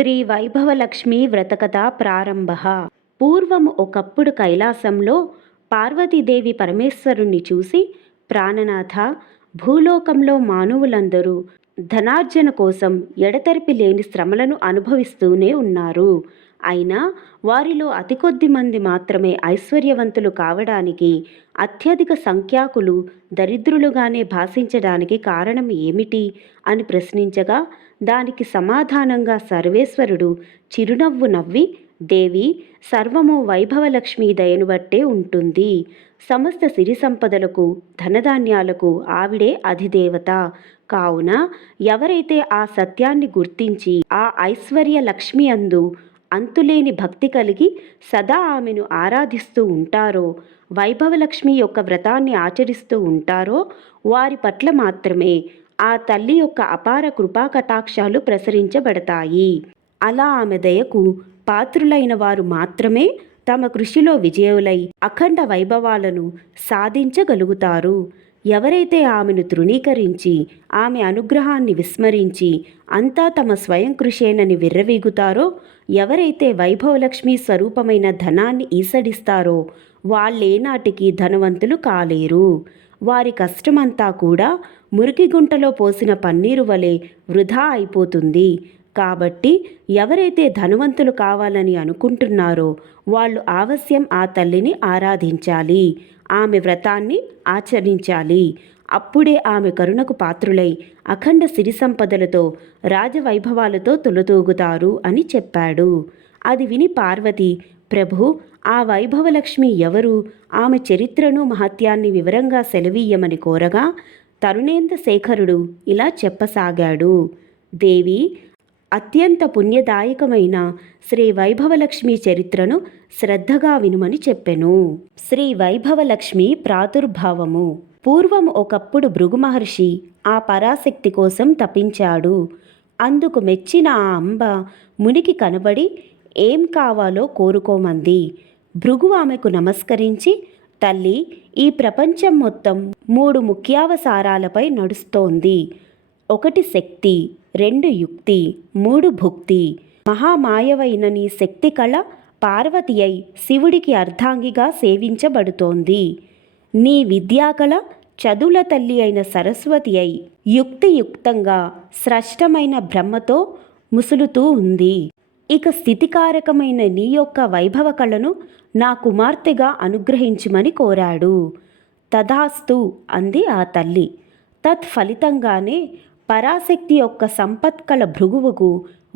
శ్రీ వైభవలక్ష్మి వ్రతకథ ప్రారంభ. పూర్వం ఒకప్పుడు కైలాసంలో పార్వతీదేవి పరమేశ్వరుణ్ణి చూసి, ప్రాణనాథ, భూలోకంలో మానవులందరూ ధనార్జన కోసం ఎడతెరిపి లేని శ్రమలను అనుభవిస్తూనే ఉన్నారు. అయినా వారిలో అతి కొద్ది మంది మాత్రమే ఐశ్వర్యవంతులు కావడానికి, అత్యధిక సంఖ్యాకులు దరిద్రులుగానే భాషించడానికి కారణం ఏమిటి అని ప్రశ్నించగా, దానికి సమాధానంగా సర్వేశ్వరుడు చిరునవ్వు నవ్వి, దేవి, సర్వము వైభవలక్ష్మి దయను బట్టే ఉంటుంది. సమస్త సిరి సంపదలకు, ధనధాన్యాలకు ఆవిడే అధిదేవత. కావున ఎవరైతే ఆ సత్యాన్ని గుర్తించి ఆ ఐశ్వర్య లక్ష్మి అందు అంతులేని భక్తి కలిగి సదా ఆమెను ఆరాధిస్తూ ఉంటారో, వైభవలక్ష్మి యొక్క వ్రతాన్ని ఆచరిస్తూ ఉంటారో, వారి పట్ల మాత్రమే ఆ తల్లి యొక్క అపార కృపా కటాక్షాలు ప్రసరించబడతాయి. అలా ఆమె దయకు పాత్రులైన వారు మాత్రమే తమ కృషిలో విజయులై అఖండ వైభవాలను సాధించగలుగుతారు. ఎవరైతే ఆమెను తృణీకరించి ఆమె అనుగ్రహాన్ని విస్మరించి అంతా తమ స్వయం కృషేనని విర్రవీగుతారో, ఎవరైతే వైభవలక్ష్మి స్వరూపమైన ధనాన్ని ఈసడిస్తారో, వాళ్ళేనాటికి ధనవంతులు కాలేరు. వారి కష్టమంతా కూడా మురికి గుంటలో పోసిన పన్నీరు వలె వృధా అయిపోతుంది. కాబట్టి ఎవరైతే ధనవంతులు కావాలని అనుకుంటున్నారో వాళ్ళు అవశ్యం ఆ తల్లిని ఆరాధించాలి, ఆమె వ్రతాన్ని ఆచరించాలి. అప్పుడే ఆమె కరుణకు పాత్రులై అఖండ సిరి సంపదలతో, రాజవైభవాలతో తొలతూగుతారు అని చెప్పాడు. అది విని పార్వతి, ప్రభు, ఆ వైభవలక్ష్మి ఎవరు? ఆమె చరిత్రను, మహత్యాన్ని వివరంగా సెలవీయమని కోరగా, తరుణేంద్ర శేఖరుడు ఇలా చెప్పసాగాడు. దేవి, అత్యంత పుణ్యదాయకమైన శ్రీ వైభవలక్ష్మి చరిత్రను శ్రద్ధగా వినుమని చెప్పెను. శ్రీ వైభవలక్ష్మి ప్రాదుర్భావము. పూర్వం ఒకప్పుడు భృగు మహర్షి ఆ పరాశక్తి కోసం తపించాడు. అందుకు మెచ్చిన ఆ అంబ మునికి కనబడి ఏం కావాలో కోరుకోమంది. భృగు ఆమెకు నమస్కరించి, తల్లి, ఈ ప్రపంచం మొత్తం 3 ముఖ్యావసారాలపై నడుస్తోంది. 1 శక్తి, 2 యుక్తి, 3 భుక్తి. మహామాయవైన నీ శక్తి కళ పార్వతి అయి శివుడికి అర్ధాంగిగా సేవించబడుతోంది. నీ విద్యాకళ చదువుల తల్లి అయిన సరస్వతి అయి యుక్తియుక్తంగా స్రష్టమైన బ్రహ్మతో ముసులుతూ ఉంది. ఇక స్థితికారకమైన నీ యొక్క వైభవ కళను నా కుమార్తెగా అనుగ్రహించుమని కోరాడు. తథాస్తు అంది ఆ తల్లి. తత్ఫలితంగానే పరాశక్తి యొక్క సంపత్కళ భృగువుకు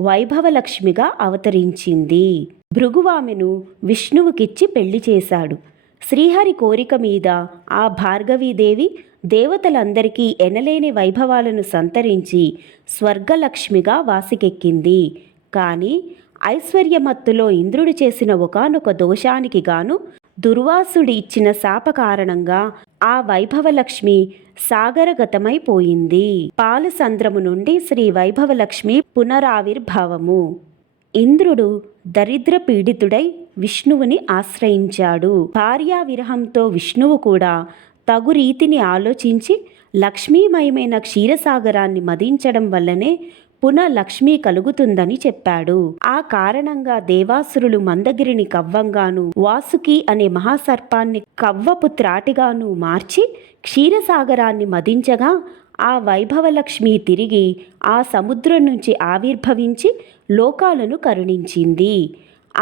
వైభవలక్ష్మిగా అవతరించింది. భృగువామెను విష్ణువుకిచ్చి పెళ్లి చేశాడు. శ్రీహరి కోరిక మీద ఆ భార్గవీదేవి దేవతలందరికీ ఎనలేని వైభవాలను సంతరించి స్వర్గలక్ష్మిగా వాసికెక్కింది. కానీ ఐశ్వర్యమత్తులో ఇంద్రుడు చేసిన ఒకానొక దోషానికి గాను దుర్వాసుడు ఇచ్చిన శాప కారణంగా ఆ వైభవలక్ష్మి సాగరగతమైపోయింది. పాలసంద్రము నుండి శ్రీ వైభవలక్ష్మి పునరావిర్భావము. ఇంద్రుడు దరిద్ర పీడితుడై విష్ణువుని ఆశ్రయించాడు. భార్యా విరహంతో విష్ణువు కూడా తగు రీతిని ఆలోచించి లక్ష్మీమయమైన క్షీరసాగరాన్ని మదించడం వల్లనే పునఃలక్ష్మి కలుగుతుందని చెప్పాడు. ఆ కారణంగా దేవాసురులు మందగిరిని కవ్వంగాను, వాసుకి అనే మహాసర్పాన్ని కవ్వపు త్రాటిగాను మార్చి క్షీరసాగరాన్ని మదించగా ఆ వైభవలక్ష్మి తిరిగి ఆ సముద్రం నుంచి ఆవిర్భవించి లోకాలను కరుణించింది.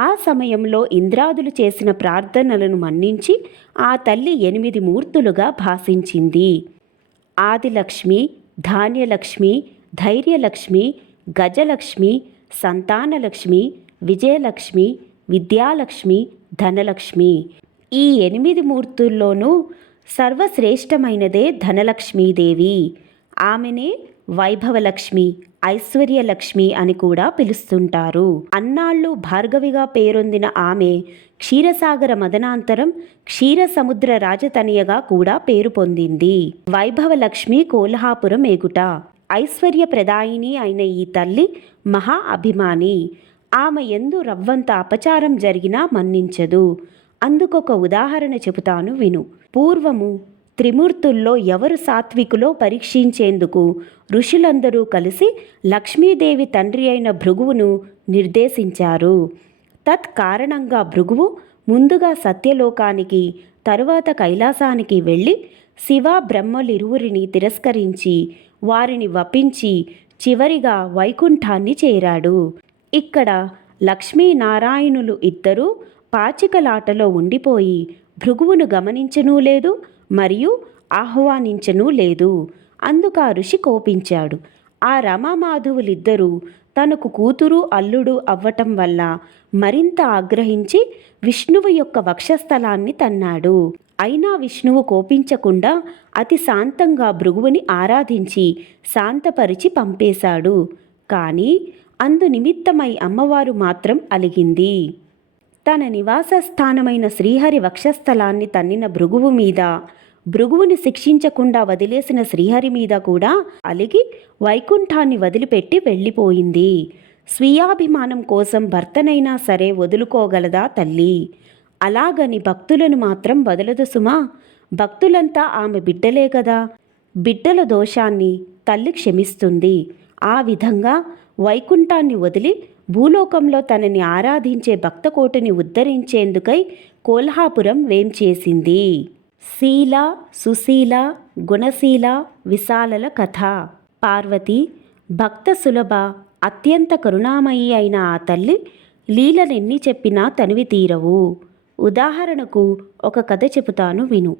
ఆ సమయంలో ఇంద్రాదులు చేసిన ప్రార్థనలను మన్నించి ఆ తల్లి 8 మూర్తులుగా భాసించింది. ఆదిలక్ష్మి, ధాన్యలక్ష్మి, ధైర్యలక్ష్మి, గజలక్ష్మి, సంతానలక్ష్మి, విజయలక్ష్మి, విద్యాలక్ష్మి, ధనలక్ష్మి. ఈ 8 మూర్తుల్లోనూ సర్వశ్రేష్టమైనదే ధనలక్ష్మీదేవి. ఆమెనే వైభవలక్ష్మి, ఐశ్వర్యలక్ష్మి అని కూడా పిలుస్తుంటారు. అన్నాళ్ళు భార్గవిగా పేరొందిన ఆమె క్షీరసాగర మదనాంతరం క్షీరసముద్ర రాజతనయగా కూడా పేరు పొందింది. వైభవలక్ష్మి కోల్హాపురం ఏగుట. ఐశ్వర్యప్రదాయిని అయిన ఈ తల్లి మహా అభిమాని. ఆమె యందు రవ్వంత అపచారం జరిగినా మన్నించదు. అందుకొక ఉదాహరణ చెబుతాను విను. పూర్వము త్రిమూర్తుల్లో ఎవరు సాత్వికులో పరీక్షించేందుకు ఋషులందరూ కలిసి లక్ష్మీదేవి తండ్రి అయిన భృగువును నిర్దేశించారు. తత్కారణంగా భృగువు ముందుగా సత్యలోకానికి, తరువాత కైలాసానికి వెళ్ళి శివ బ్రహ్మలిరువురిని తిరస్కరించి వారిని వపించి చివరిగా వైకుంఠాన్ని చేరాడు. ఇక్కడ లక్ష్మీనారాయణులు ఇద్దరూ పాచికలాటలో ఉండిపోయి భృగువును గమనించనూ లేదు, మరియు ఆహ్వానించనూ లేదు. అందుకు ఆ ఋషి కోపించాడు. ఆ రమామాధవులిద్దరూ తనకు కూతురు అల్లుడు అవ్వటం వల్ల మరింత ఆగ్రహించి విష్ణువు యొక్క వక్షస్థలాన్ని తన్నాడు. అయినా విష్ణువు కోపించకుండా అతి శాంతంగా భృగువుని ఆరాధించి శాంతపరిచి పంపేశాడు. కానీ అందు నిమిత్తమై అమ్మవారు మాత్రం అలిగింది. తన నివాస స్థానమైన శ్రీహరి వక్షస్థలాన్ని తన్నిన భృగువు మీద, భృగువుని శిక్షించకుండా వదిలేసిన శ్రీహరి మీద కూడా అలిగి వైకుంఠాన్ని వదిలిపెట్టి వెళ్ళిపోయింది. స్వీయాభిమానం కోసం భర్తనైనా సరే వదులుకోగలదా తల్లి? అలాగని భక్తులను మాత్రం వదలదు సుమా. భక్తులంతా ఆమె బిడ్డలే కదా. బిడ్డల దోషాన్ని తల్లి క్షమిస్తుంది. ఆ విధంగా వైకుంఠాన్ని వదిలి భూలోకంలో తనని ఆరాధించే భక్తకోటిని ఉద్ధరించేందుకై కోల్హాపురం వేంచేసింది. శీల, సుశీల, గుణశీల, విశాలల కథ. పార్వతి భక్త సులభ, అత్యంత కరుణామయి అయిన ఆ తల్లి లీలనెన్ని చెప్పినా తనివి తీరవు. ఉదాహరణకు ఒక కథ చెబుతాను విను.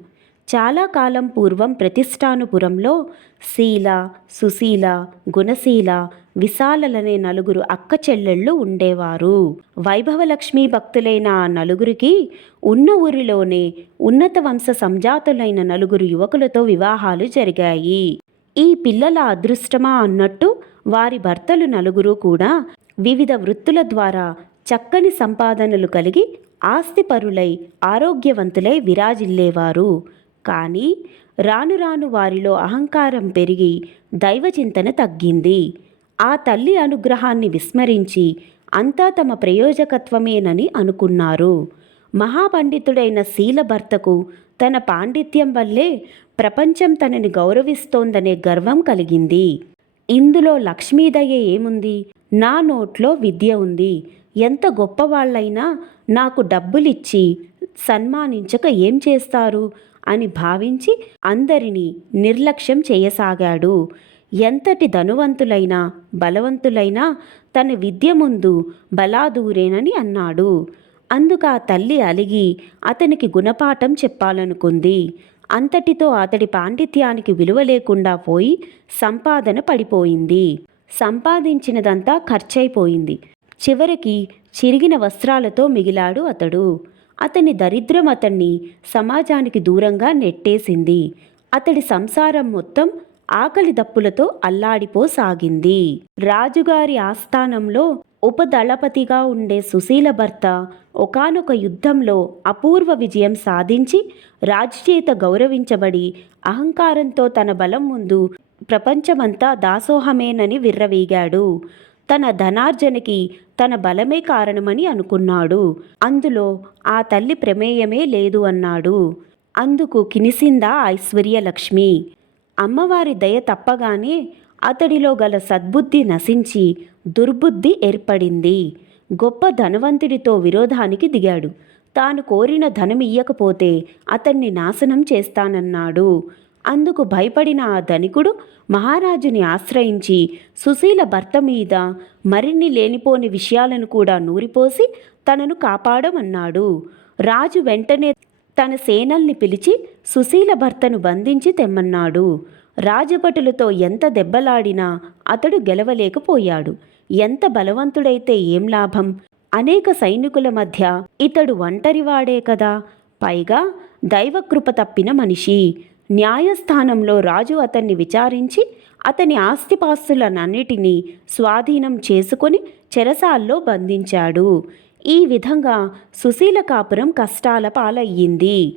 చాలా కాలం పూర్వం ప్రతిష్టానుపురంలో శీల, సుశీల, గుణశీల, విశాలలనే నలుగురు అక్క చెల్లెళ్ళు ఉండేవారు. వైభవలక్ష్మి భక్తులైన ఆ నలుగురికి ఉన్న ఊరిలోనే ఉన్నత వంశ సంజాతులైన నలుగురు యువకులతో వివాహాలు జరిగాయి. ఈ పిల్లల అదృష్టమా అన్నట్టు వారి భర్తలు నలుగురు కూడా వివిధ వృత్తుల ద్వారా చక్కని సంపాదనలు కలిగి ఆస్తిపరులై ఆరోగ్యవంతులై విరాజిల్లేవారు. కానీ రాను రాను వారిలో అహంకారం పెరిగి దైవచింతన తగ్గింది. ఆ తల్లి అనుగ్రహాన్ని విస్మరించి అంతా తమ ప్రయోజకత్వమేనని అనుకున్నారు. మహాపండితుడైన శీల భర్తకు తన పాండిత్యం వల్లే ప్రపంచం తనని గౌరవిస్తోందనే గర్వం కలిగింది. ఇందులో లక్ష్మీదయ ఏముంది? నా నోట్లో విద్య ఉంది. ఎంత గొప్పవాళ్ళైనా నాకు డబ్బులిచ్చి సన్మానించక ఏం చేస్తారు అని భావించి అందరినీ నిర్లక్ష్యం చేయసాగాడు. ఎంతటి ధనువంతులైనా బలవంతులైనా తన విద్య ముందు బలాదూరేనని అన్నాడు. అందుకు ఆ తల్లి అలిగి అతనికి గుణపాఠం చెప్పాలనుకుంది. అంతటితో అతడి పాండిత్యానికి విలువ లేకుండా పోయి సంపాదన పడిపోయింది. సంపాదించినదంతా ఖర్చయిపోయింది. చివరికి చిరిగిన వస్త్రాలతో మిగిలాడు అతడు. అతని దరిద్రం అతన్ని సమాజానికి దూరంగా నెట్టేసింది. అతడి సంసారం మొత్తం ఆకలి దప్పులతో అల్లాడిపోసాగింది. రాజుగారి ఆస్థానంలో ఉపదళపతిగా ఉండే సుశీల భర్త ఒకానొక యుద్ధంలో అపూర్వ విజయం సాధించి రాజుచేత గౌరవించబడి అహంకారంతో తన బలం ముందు ప్రపంచమంతా దాసోహమేనని విర్రవీగాడు. తన ధనార్జనకి తన బలమే కారణమని అనుకున్నాడు. అందులో ఆ తల్లి ప్రమేయమే లేదు అన్నాడు. అందుకు కినిసిందా ఐశ్వర్యలక్ష్మి. అమ్మవారి దయ తప్పగానే అతడిలో గల సద్బుద్ధి నశించి దుర్బుద్ధి ఏర్పడింది. గొప్ప ధనవంతుడితో విరోధానికి దిగాడు. తాను కోరిన ధనం ఇయ్యకపోతే అతన్ని నాశనం చేస్తానన్నాడు. అందుకు భయపడిన ఆ ధనికుడు మహారాజుని ఆశ్రయించి సుశీల భర్త మీద మరిన్ని లేనిపోని విషయాలను కూడా నూరిపోసి తనను కాపాడమన్నాడు. రాజు వెంటనే తన సేనల్ని పిలిచి సుశీల భర్తను బంధించి తెమ్మన్నాడు. రాజభటులతో ఎంత దెబ్బలాడినా అతడు గెలవలేకపోయాడు. ఎంత బలవంతుడైతే ఏం లాభం? అనేక సైనికుల మధ్య ఇతడు ఒంటరివాడే కదా. పైగా దైవకృప తప్పిన మనిషి. న్యాయస్థానంలో రాజు అతన్ని విచారించి అతని ఆస్తిపాస్తులనన్నిటినీ స్వాధీనం చేసుకొని చెరసాల్లో బంధించాడు. ఈ విధంగా సుశీల కాపురం కష్టాల పాలయ్యింది.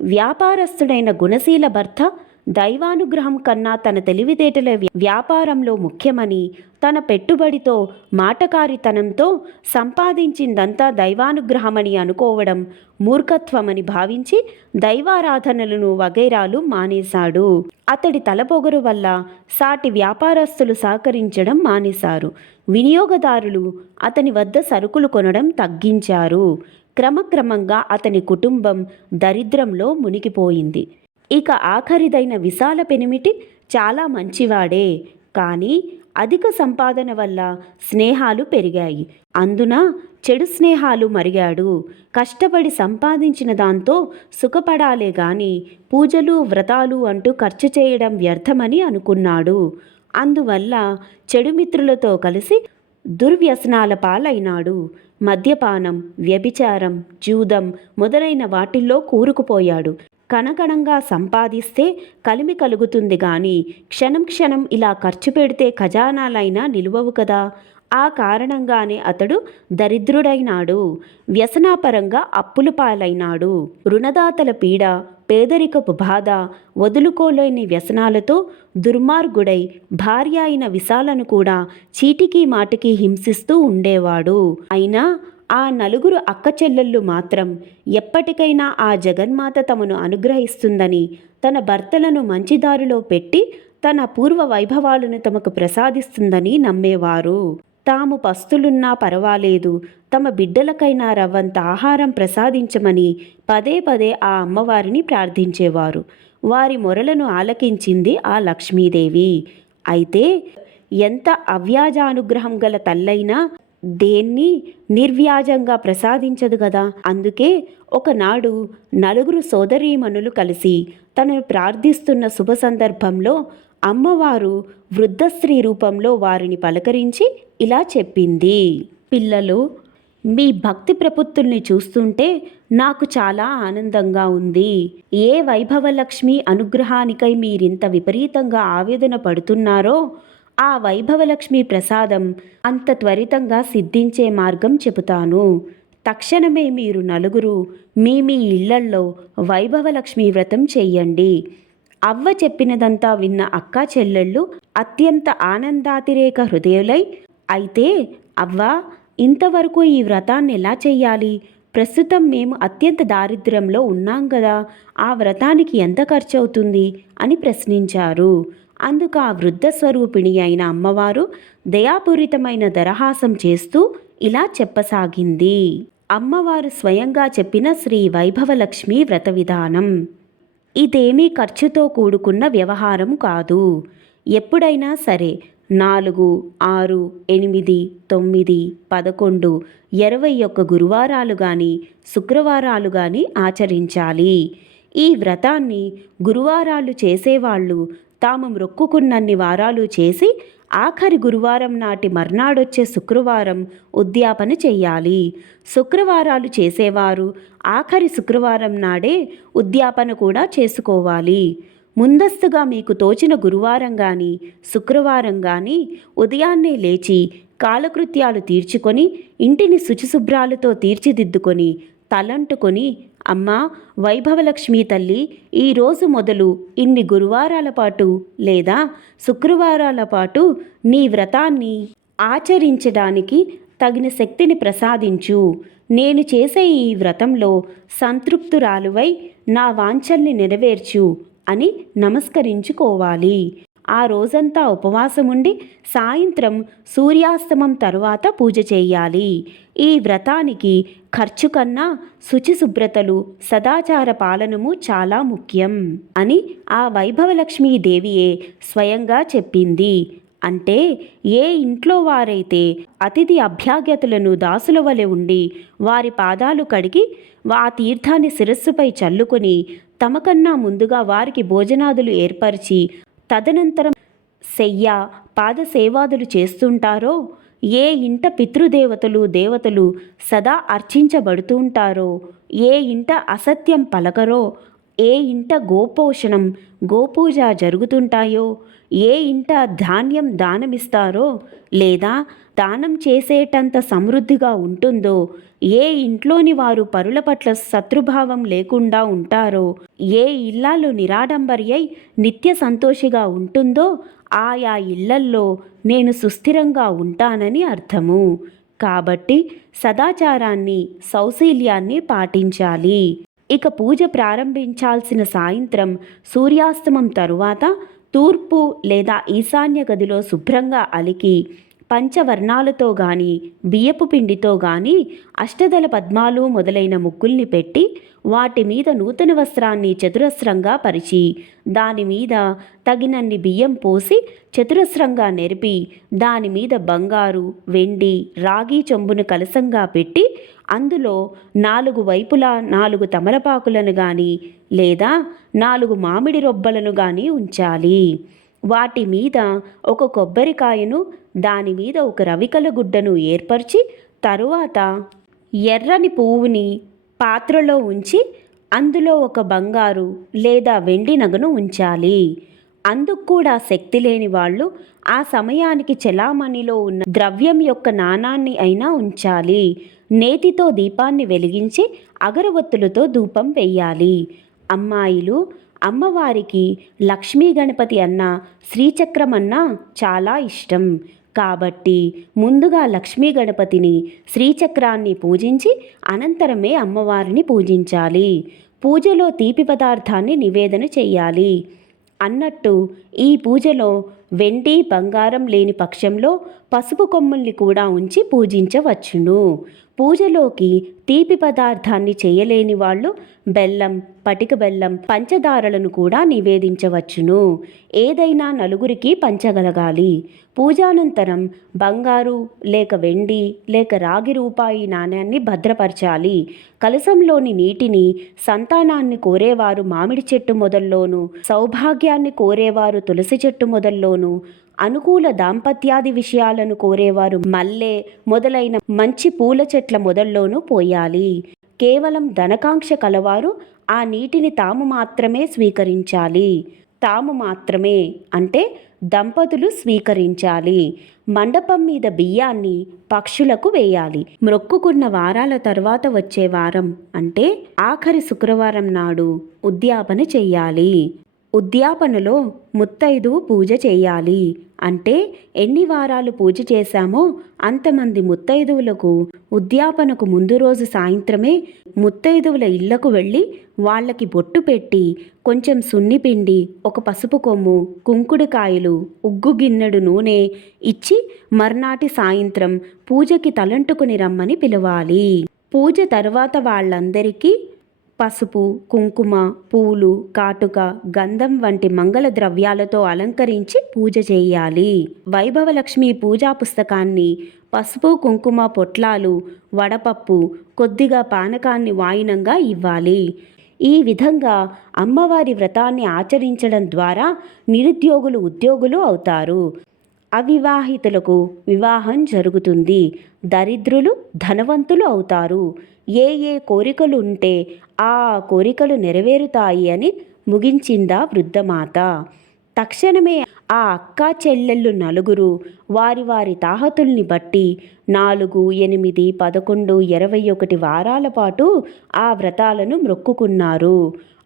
వ్యాపారస్తుడైన గుణశీల భర్త దైవానుగ్రహం కన్నా తన తెలివితేటల వ్యాపారంలో ముఖ్యమని, తన పెట్టుబడితో మాటకారితనంతో సంపాదించిందంతా దైవానుగ్రహమని అనుకోవడం మూర్ఖత్వమని భావించి దైవారాధనలను వగైరాలు మానేశాడు. అతడి తలపొగరు వల్ల సాటి వ్యాపారస్తులు సహకరించడం మానేశారు. వినియోగదారులు అతని వద్ద సరుకులు కొనడం తగ్గించారు. క్రమక్రమంగా అతని కుటుంబం దరిద్రంలో మునిగిపోయింది. ఇక ఆఖరిదైన విశాల పెనిమిటి చాలా మంచివాడే, కానీ అధిక సంపాదన వల్ల స్నేహాలు పెరిగాయి. అందున చెడు స్నేహాలు మరిగాడు. కష్టపడి సంపాదించిన దాంతో సుఖపడాలే గాని పూజలు వ్రతాలు అంటూ ఖర్చు చేయడం వ్యర్థమని అనుకున్నాడు. అందువల్ల చెడు మిత్రులతో కలిసి దుర్వ్యసనాల పాలైనాడు. మద్యపానం, వ్యభిచారం, జూదం మొదలైన వాటిల్లో కూరుకుపోయాడు. కణకణంగా సంపాదిస్తే కలిమి కలుగుతుంది గాని క్షణం క్షణం ఇలా ఖర్చు పెడితే ఖజానాలైనా నిలువవు కదా. ఆ కారణంగానే అతడు దరిద్రుడైనాడు. వ్యసనాపరంగా అప్పుల పాలైనాడు. రుణదాతల పీడ, పేదరికపు బాధ, వదులుకోలేని వ్యసనాలతో దుర్మార్గుడై భార్య అయిన విశాలను కూడా చీటికి మాటికి హింసిస్తూ ఉండేవాడు. అయినా ఆ నలుగురు అక్కచెల్లెళ్ళు మాత్రం ఎప్పటికైనా ఆ జగన్మాత తమను అనుగ్రహిస్తుందని, తన భర్తలను మంచిదారిలో పెట్టి తన పూర్వ వైభవాలను తమకు ప్రసాదిస్తుందని నమ్మేవారు. తాము పస్తులున్నా పర్వాలేదు, తమ బిడ్డలకైనా రవ్వంత ఆహారం ప్రసాదించమని పదే పదే ఆ అమ్మవారిని ప్రార్థించేవారు. వారి మొరలను ఆలకించింది ఆ లక్ష్మీదేవి. అయితే ఎంత అవ్యాజానుగ్రహం గల తల్లైనా దేన్ని నిర్వ్యాజంగా ప్రసాదించదు గదా. అందుకే ఒకనాడు నలుగురు సోదరీమణులు కలిసి తనను ప్రార్థిస్తున్న శుభ సందర్భంలో అమ్మవారు వృద్ధ స్త్రీ రూపంలో వారిని పలకరించి ఇలా చెప్పింది. పిల్లలు, మీ భక్తి ప్రపత్తుల్ని చూస్తుంటే నాకు చాలా ఆనందంగా ఉంది. ఏ వైభవలక్ష్మి అనుగ్రహానికై మీరింత విపరీతంగా ఆవేదన పడుతున్నారో ఆ వైభవలక్ష్మి ప్రసాదం అంత త్వరితంగా సిద్ధించే మార్గం చెబుతాను. తక్షణమే మీరు నలుగురు మీ మీ ఇళ్లల్లో వైభవలక్ష్మి వ్రతం చెయ్యండి. అవ్వ చెప్పినదంతా విన్న అక్కా చెల్లెళ్ళు అత్యంత ఆనందాతిరేక హృదయులై, అయితే అవ్వ, ఇంతవరకు ఈ వ్రతాన్ని ఎలా చెయ్యాలి? ప్రస్తుతం మేము అత్యంత దారిద్ర్యంలో ఉన్నాం కదా, ఆ వ్రతానికి ఎంత ఖర్చు అవుతుంది అని ప్రశ్నించారు. అందుకు ఆ వృద్ధ స్వరూపిణి అయిన అమ్మవారు దయాపూరితమైన దరహాసం చేస్తూ ఇలా చెప్పసాగింది. అమ్మవారు స్వయంగా చెప్పిన శ్రీ వైభవలక్ష్మి వ్రత విధానం. ఇదేమీ ఖర్చుతో కూడుకున్న వ్యవహారం కాదు. ఎప్పుడైనా సరే 4, 6, 8, 9, 11, 21 గురువారాలు కానీ శుక్రవారాలు కానీ ఆచరించాలి. ఈ వ్రతాన్ని గురువారాలు చేసేవాళ్ళు తాము మొక్కుకున్నన్ని వారాలు చేసి ఆఖరి గురువారం నాటి మర్నాడొచ్చే శుక్రవారం ఉద్యాపన చెయ్యాలి. శుక్రవారాలు చేసేవారు ఆఖరి శుక్రవారం నాడే ఉద్యాపన కూడా చేసుకోవాలి. ముందస్తుగా మీకు తోచిన గురువారం కానీ శుక్రవారం కానీ ఉదయాన్నే లేచి కాలకృత్యాలు తీర్చుకొని ఇంటిని శుచిశుభ్రాలతో తీర్చిదిద్దుకొని తలంటుకొని, అమ్మా వైభవలక్ష్మీ తల్లి, ఈరోజు మొదలు ఇన్ని గురువారాల పాటు లేదా శుక్రవారాల పాటు నీ వ్రతాన్ని ఆచరించడానికి తగిన శక్తిని ప్రసాదించు. నేను చేసే ఈ వ్రతంలో సంతృప్తురాలువై నా వాంఛల్ని నెరవేర్చు అని నమస్కరించుకోవాలి. ఆ రోజంతా ఉపవాసముండి సాయంత్రం సూర్యాస్తమం తరువాత పూజ చేయాలి. ఈ వ్రతానికి ఖర్చు కన్నా శుచిశుభ్రతలు, సదాచార పాలనము చాలా ముఖ్యం అని ఆ వైభవలక్ష్మీదేవియే స్వయంగా చెప్పింది. అంటే ఏ ఇంట్లో వారైతే అతిథి అభ్యాగతులను దాసుల వలె ఉండి వారి పాదాలు కడిగి ఆ తీర్థాన్ని శిరస్సుపై చల్లుకొని తమకన్నా ముందుగా వారికి భోజనాదులు ఏర్పరిచి తదనంతరం శయ్య పాదసేవాదులు చేస్తుంటారో, ఏ ఇంట పితృదేవతలు దేవతలు సదా అర్చించబడుతుంటారో, ఏ ఇంట అసత్యం పలకరో ఏ ఇంట గోపోషణం గోపూజ జరుగుతుంటాయో, ఏ ఇంట ధాన్యం దానమిస్తారో లేదా దానం చేసేటంత సమృద్ధిగా ఉంటుందో, ఏ ఇంట్లోని వారు పరుల పట్ల శత్రుభావం లేకుండా ఉంటారో, ఏ ఇల్లాలు నిరాడంబరియై నిత్య సంతోషిగా ఉంటుందో ఆయా ఇళ్లల్లో నేను సుస్థిరంగా ఉంటానని అర్థము. కాబట్టి సదాచారాన్ని, సౌశీల్యాన్ని పాటించాలి. ఇక పూజ ప్రారంభించాల్సిన సాయంత్రం సూర్యాస్తమం తరువాత తూర్పు లేదా ఈశాన్య గదిలో శుభ్రంగా అలికి పంచవర్ణాలతో గాని బియ్యపు పిండితో గాని అష్టదళ పద్మాలు మొదలైన ముగ్గుల్ని పెట్టి వాటి మీద నూతన వస్త్రాన్ని చతురస్రంగా పరిచి దాని మీద తగినన్ని బియ్యం పోసి చతురస్రంగా నెరిపి దాని మీద బంగారు, వెండి, రాగి చెంబును కలసంగా పెట్టి అందులో 4 వైపులా 4 తమలపాకులను గాని లేదా 4 మామిడి రొబ్బలను గాని ఉంచాలి. వాటి మీద ఒక కొబ్బరికాయను, దాని మీద ఒక రవికల గుడ్డను ఏర్పరిచి తరువాత ఎర్రని పువ్వుని పాత్రలో ఉంచి అందులో ఒక బంగారు లేదా వెండి నగను ఉంచాలి. అందుకు కూడా శక్తి లేని వాళ్ళు ఆ సమయానికి చెలామణిలో ఉన్న ద్రవ్యం యొక్క నాణాన్ని అయినా ఉంచాలి. నేతితో దీపాన్ని వెలిగించి అగరవత్తులతో ధూపం వెయ్యాలి. అమ్మాయిలు అమ్మవారికి లక్ష్మీ గణపతి అన్నా శ్రీచక్రం అన్నా చాలా ఇష్టం. కాబట్టి ముందుగా లక్ష్మీ గణపతిని, శ్రీచక్రాన్ని పూజించి అనంతరమే అమ్మవారిని పూజించాలి. పూజలో తీపి పదార్థాన్ని నివేదన చెయ్యాలి. అన్నట్టు ఈ పూజలో వెండి, బంగారం లేని పక్షంలో పసుపు కొమ్ముల్ని కూడా ఉంచి పూజించవచ్చును. పూజలోకి తీపి పదార్థాన్ని చేయలేని వాళ్ళు బెల్లం, పటిక బెల్లం, పంచదారలను కూడా నివేదించవచ్చును. ఏదైనా నలుగురికి పంచగలగాలి. పూజానంతరం బంగారు లేక వెండి లేక రాగి రూపాయి నాణ్యాన్ని భద్రపరచాలి. కలశంలోని నీటిని సంతానాన్ని కోరేవారు మామిడి చెట్టు మొదల్లోనూ, సౌభాగ్యాన్ని కోరేవారు తులసి చెట్టు మొదల్లోనూ, అనుకూల దాంపత్యాది విషయాలను కోరేవారు మల్లె మొదలైన మంచి పూల చెట్ల మొదల్లోనూ పోయాలి. కేవలం ధనకాంక్ష కలవారు ఆ నీటిని తాము మాత్రమే స్వీకరించాలి. తాము మాత్రమే అంటే దంపతులు స్వీకరించాలి. మండపం మీద బియ్యాన్ని పక్షులకు వేయాలి. మ్రొక్కుకున్న వారాల తర్వాత వచ్చే వారం అంటే ఆఖరి శుక్రవారం నాడు ఉద్యాపన చెయ్యాలి. ఉద్యాపనలో ముత్తైదువు పూజ చేయాలి. అంటే ఎన్ని వారాలు పూజ చేశామో అంతమంది ముత్తైదువులకు ఉద్యాపనకు ముందు రోజు సాయంత్రమే ముత్తైదువుల ఇళ్లకు వెళ్ళి వాళ్ళకి బొట్టు పెట్టి కొంచెం సున్నిపిండి, ఒక పసుపు కొమ్ము, కుంకుడుకాయలు, ఉగ్గు గిన్నెడు నూనె ఇచ్చి మర్నాటి సాయంత్రం పూజకి తలంటుకుని రమ్మని పిలవాలి. పూజ తర్వాత వాళ్ళందరికీ పసుపు, కుంకుమ, పూలు, కాటుక, గంధం వంటి మంగళ ద్రవ్యాలతో అలంకరించి పూజ చేయాలి. వైభవలక్ష్మి పూజా పుస్తకాన్ని, పసుపు, కుంకుమ పొట్లాలు, వడపప్పు, కొద్దిగా పానకాన్ని వాయినంగా ఇవ్వాలి. ఈ విధంగా అమ్మవారి వ్రతాన్ని ఆచరించడం ద్వారా నిరుద్యోగులు ఉద్యోగులు అవుతారు. అవివాహితులకు వివాహం జరుగుతుంది. దరిద్రులు ధనవంతులు అవుతారు. ఏ కోరికలు ఉంటే ఆ కోరికలు నెరవేరుతాయి అని ముగించిందా వృద్ధమాత. తక్షణమే ఆ అక్క చెల్లెళ్ళు నలుగురు వారి వారి తాహతుల్ని బట్టి 4, 8, 11, 21 వారాల పాటు ఆ వ్రతాలను మ్రొక్కుకున్నారు.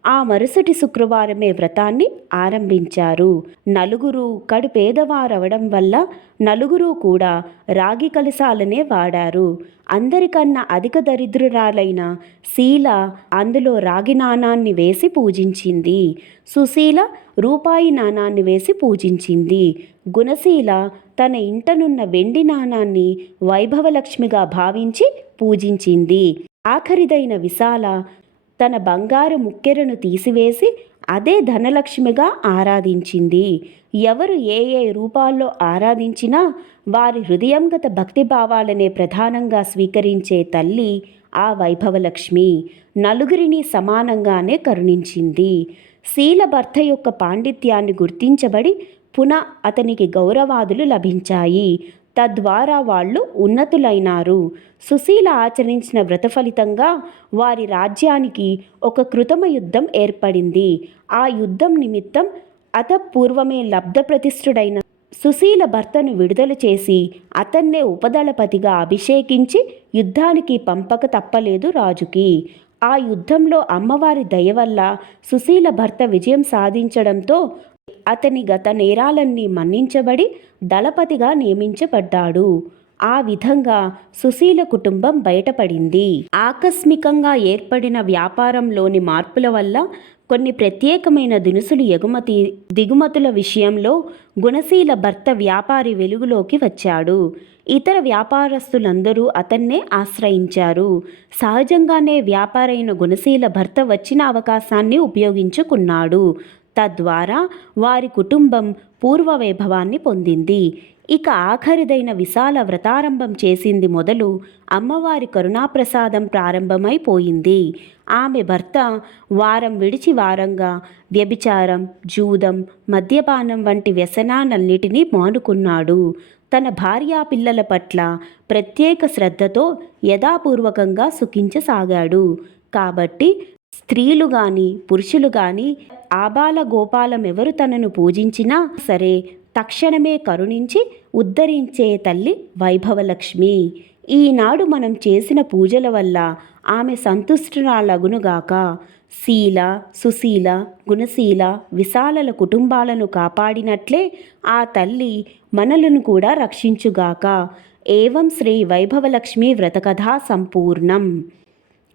ఆ మరుసటి శుక్రవారమే వ్రతాన్ని ఆరంభించారు. నలుగురు కడు పేదవారవడం వల్ల నలుగురు కూడా రాగి కలశాలనే వాడారు. అందరికన్నా అధిక దరిద్రురాలైన శీల అందులో రాగి నాణాన్ని వేసి పూజించింది. సుశీల రూపాయి నాణాన్ని వేసి పూజించింది. గుణశీల తన ఇంటనున్న వెండి నాణాన్ని వైభవలక్ష్మిగా భావించి పూజించింది. ఆఖరిదైన విశాల తన బంగారు ముక్కెరను తీసివేసి అదే ధనలక్ష్మిగా ఆరాధించింది. ఎవరు ఏ రూపాల్లో ఆరాధించినా వారి హృదయంగత భక్తిభావాలనే ప్రధానంగా స్వీకరించే తల్లి ఆ వైభవలక్ష్మి. నలుగురిని సమానంగానే కరుణించింది. శీల భర్త యొక్క పాండిత్యాన్ని గుర్తించబడి పునః అతనికి గౌరవాదులు లభించాయి. తద్వారా వాళ్ళు ఉన్నతులైనారు. సుశీల ఆచరించిన వ్రత ఫలితంగా వారి రాజ్యానికి ఒక కృతమ యుద్ధం ఏర్పడింది. ఆ యుద్ధం నిమిత్తం అతపూర్వమే లబ్ధప్రతిష్ఠుడైన సుశీల భర్తను విడుదల చేసి అతన్నే ఉపదళపతిగా అభిషేకించి యుద్ధానికి పంపక తప్పలేదు రాజుకి. ఆ యుద్ధంలో అమ్మవారి దయ వల్ల సుశీల భర్త విజయం సాధించడంతో అతని గత నేరాలన్నీ మన్నించబడి దళపతిగా నియమించబడ్డాడు. ఆ విధంగా సుశీల కుటుంబం బయటపడింది. ఆకస్మికంగా ఏర్పడిన వ్యాపారంలోని మార్పుల వల్ల కొన్ని ప్రత్యేకమైన దినుసులు ఎగుమతి దిగుమతుల విషయంలో గుణశీల భర్త వ్యాపారి వెలుగులోకి వచ్చాడు. ఇతర వ్యాపారస్తులందరూ అతన్నే ఆశ్రయించారు. సహజంగానే వ్యాపారైన గుణశీల భర్త వచ్చిన అవకాశాన్ని ఉపయోగించుకున్నాడు. తద్వారా వారి కుటుంబం పూర్వ వైభవాన్ని పొందింది. ఇక ఆఖరిదైన విశాల వ్రతారంభం చేసింది మొదలు అమ్మవారి కరుణాప్రసాదం ప్రారంభమైపోయింది. ఆమె భర్త వారం విడిచి వారంగా వ్యభిచారం, జూదం, మద్యపానం వంటి వ్యసనాలన్నిటినీ మానుకున్నాడు. తన భార్యా పిల్లల పట్ల ప్రత్యేక శ్రద్ధతో యథాపూర్వకంగా సుఖించసాగాడు. కాబట్టి స్త్రీలు గాని పురుషులు గాని ఆబాల గోపాలమెవరు తనను పూజించినా సరే తక్షణమే కరుణించి ఉద్ధరించే తల్లి వైభవలక్ష్మి. ఈనాడు మనం చేసిన పూజల వల్ల ఆమె సంతుష్టురాలగునుగాక. శీల, సుశీల, గుణశీల, విశాలల కుటుంబాలను కాపాడినట్లే ఆ తల్లి మనలను కూడా రక్షించుగాక. ఏవం శ్రీ వైభవలక్ష్మి వ్రతకథా సంపూర్ణం.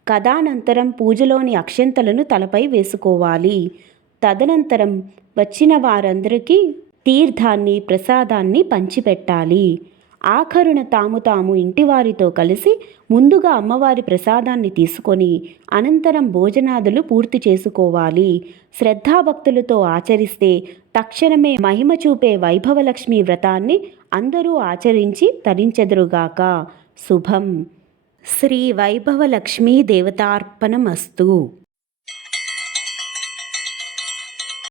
కథానంతరం పూజలోని అక్షంతలను తలపై వేసుకోవాలి. తదనంతరం వచ్చిన వారందరికీ తీర్థాన్ని, ప్రసాదాన్ని పంచిపెట్టాలి. ఆఖరున తాము ఇంటివారితో కలిసి ముందుగా అమ్మవారి ప్రసాదాన్ని తీసుకొని అనంతరం భోజనాదులు పూర్తి చేసుకోవాలి. శ్రద్ధాభక్తులతో ఆచరిస్తే తక్షణమే మహిమ చూపే వైభవలక్ష్మి వ్రతాన్ని అందరూ ఆచరించి తరించెదరుగాక. శుభం. శ్రీ వైభవలక్ష్మీ దేవతార్పణమస్తు.